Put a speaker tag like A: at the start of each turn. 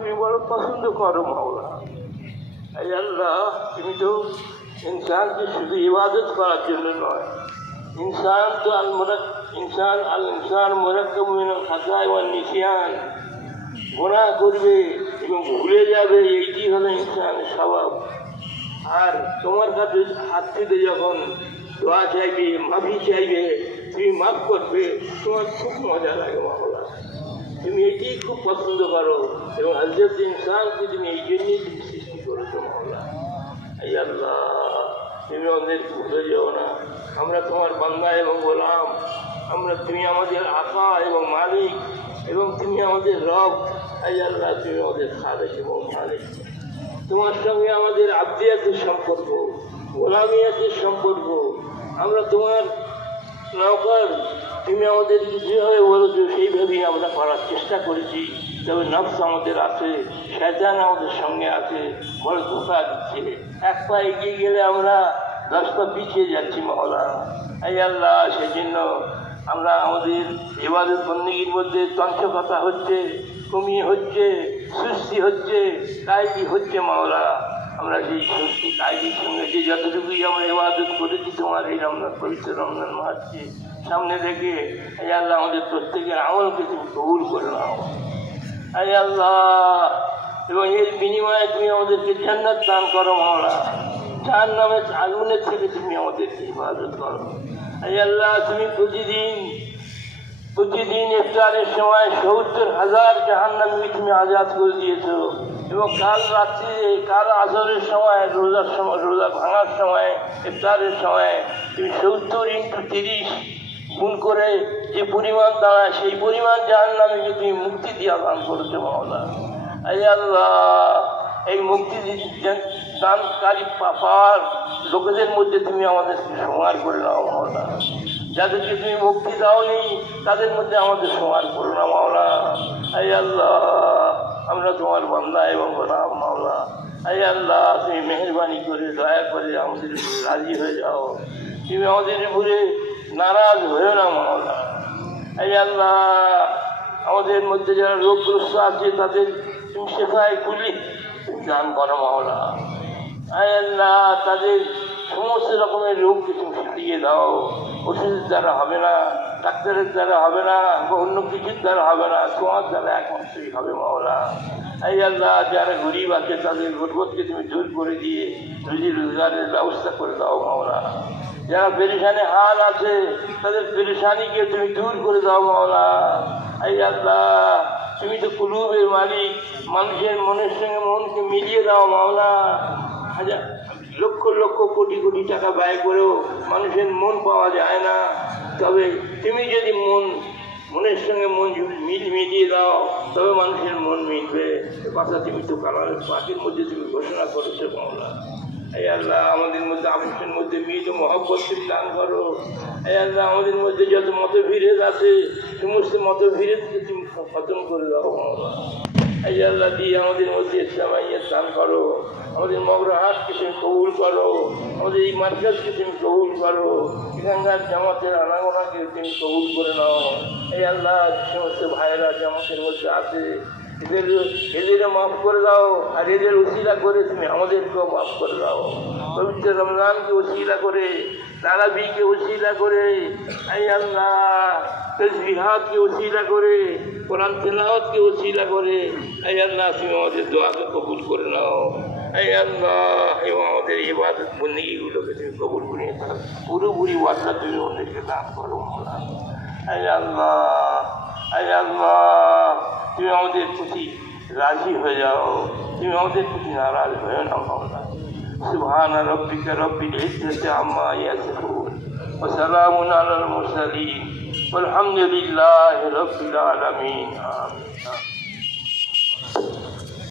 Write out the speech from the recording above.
A: তুমি বড় পছন্দ করো, মাওলা। আল্লাহ, তুমি তো ইনসানকে শুধু ইবাদত করার জন্য নয়। ইনসান তো আল মোরাক ইনসান আল ইনসান মোরাক্কাব মিনাল খাতায় ওয়ান নিসিয়ান গোনা করবে এবং ভুলে যাবে, এইটি হলো ইনসান স্বভাব। আর তোমার কাছে হাত থেকে যখন দোয়া চাইবে, মাফি চাইবে, তুমি মাফ করবে, তোমার খুব মজা লাগে মামলা তুমি এটি খুব পছন্দ করো এবং হজরত ইনসানকে তুমি এই জন্যই তুমি সৃষ্টি করেছ আল্লাহ, তুমি আমাদের ভুলে যেও না। আমরা তোমার বান্দা এবং গোলাম। আমরা তুমি আমাদের আকা এবং মালিক এবং তুমি আমাদের রব। এই আল্লাহ, তুমি আমাদের খালেক এবং মালিক। তোমার সঙ্গে আমাদের আব্দিয়াতের সম্পর্ক, গোলামিয়াতের সম্পর্ক। আমরা তোমার নৌকার তুমি আমাদের যেভাবে বলেছ, সেইভাবেই আমরা করার চেষ্টা করেছি। তবে নফস আমাদের আছে, শয়তান আমাদের সঙ্গে আছে, বড় ধোকা দিচ্ছে। এক পা এগিয়ে গেলে আমরা দশ পা পিছিয়ে যাচ্ছি মহলা এই আল্লাহ সেই জন্য আমরা আমাদের এবারের বন্দীগীর মধ্যে তন্ত্রকথা হচ্ছে কমিয়ে হচ্ছে সৃষ্টি হচ্ছে, কায়দি হচ্ছে মাওলা আমরা সেই সৃষ্টি কায়দির সঙ্গে যে যতটুকুই আমরা এবাদত করেছি, তোমার এই রমজান পবিত্র রমজান মাসকে সামনে রেখে এই আল্লাহ, আমাদের প্রত্যেকের আমলকে তুমি কবুল করে নাও। এই আল্লাহ, এবং এর বিনিময়ে তুমি আমাদেরকে জান্নাত দান করো মাওলা যার নামে আগুনের থেকে তুমি আমাদেরকে ইবাদত করো। এই আল্লাহ, তুমি প্রতিদিন প্রতিদিন ইফতারের সময় সত্তর হাজার জাহান্নামী তুমি আজাদ করে দিয়েছ। এবং কাল রাত্রি, কাল আসরের সময়, রোজার সময়, রোজা ভাঙার সময়, ইফতারের সময়, তুমি সত্তর ইন্টু তিরিশ গুণ করে যে পরিমাণ দাঁড়ায়, সেই পরিমাণ জাহান্নামীকে তুমি মুক্তি দিয়া দান করেছ মাওলা এই আল্লাহ, এই মুক্তি দানকারী পাপার লোকেদের মধ্যে তুমি আমাদেরকে সমার করে নাও মাওলা যাদেরকে তুমি মুক্তি দাওনি, তাদের মধ্যে আমাদের সমান করো না মাওলা এই আল্লাহ, আমরা তোমার বান্দা এবং গোলাম মাওলা এই আল্লাহ, তুমি মেহরবানি করে, দয়া করে আমাদের রাজি হয়ে যাও। তুমি আমাদের উপরে নারাজ হয়েও না মাওলা এই আল্লাহ, আমাদের মধ্যে যারা রোগগ্রস্ত আছে, তাদের তুমি শেখায় কুলি দান করো মহলা আয় আল্লাহ, তাদের সমস্ত রকমের রোগকে তুমি ফুটিয়ে দাও। ওষুধ দ্বারা হবে না ডাক্তারের দ্বারা হবে না অন্য কিছুর দ্বারা হবে না, তোমার দ্বারা একমাত্রই হবে মাওলা। এই আল্লাহ, যারা গরিব আছে, তাদের গর্বতকে তুমি দূর করে দিয়ে রুজি রোজগারের ব্যবস্থা করে দাও মাওলা। যারা পেরেশানি হাল আছে, তাদের পেরেশানিকে তুমি দূর করে দাও মাওলা। এই আল্লাহ, তুমি তো কুলুবের মালিক, মানুষের মনের সঙ্গে মনকে মিলিয়ে দাও মাওলা। লক্ষ লক্ষ কোটি কোটি টাকা ব্যয় করেও মানুষের মন পাওয়া যায় না। তবে তুমি যদি মন, মনের সঙ্গে মন মিল মিলিয়ে দাও, তবে মানুষের মন মিলবে কথা তুমি তো কালার পাখির মধ্যে তুমি ঘোষণা করেছ, মাওলা। এই আল্লাহ, আমাদের মধ্যে আপনার মধ্যে মিল মহব্বত তুমি দান করো। এই আল্লাহ, আমাদের মধ্যে যত মতভেদ আছে, সমস্ত মতভেদকে তুমি খতম করে দাও, মাওলা। এই আল্লাহ দিয়ে আমাদের মধ্যে ইসলামাইয়া স্থান করো। আমাদের মগরাহাটকে তুমি কবুল করো। আমাদের এই মার্কাজকে তুমি কবুল করো। এখানকার জামাতের আনাগোনাকে তুমি কবুল করে নাও। এই আল্লাহ সমস্ত ভাইয়েরা জামাতের মধ্যে আছে এদের এদের মাফ করে দাও, আর এদের উসিলা করে তুমি আমাদেরকেও মাফ করে দাও। পবিত্র রমজানকে উসিলা করে, তারাবিকে উসিলা করে এই আল্লাহ, তসবিহাতকে উসিলা করে, কোরআন তেলাওয়াতকে উসিলা করে এই আল্লাহ, তুমি আমাদের দোয়াকে কবুল করে নাও। এই আল্লাহ, এবং আমাদের ইবাদত বন্দিগুলোকে তুমি কবুল করে নাও পুরোপুরি ওয়াদা তুমি ওদেরকে দান করো এই আল্লাহ এই আল্লাহ। তুমি আমাদের প্রতি রাজি হয়ে যাও তুমি আমাদের প্রতি নারাজ হয়ে না মাওলা سبحان ربك رب العزة عما يصفون وسلام على المرسلين والحمد لله رب العالمين آمين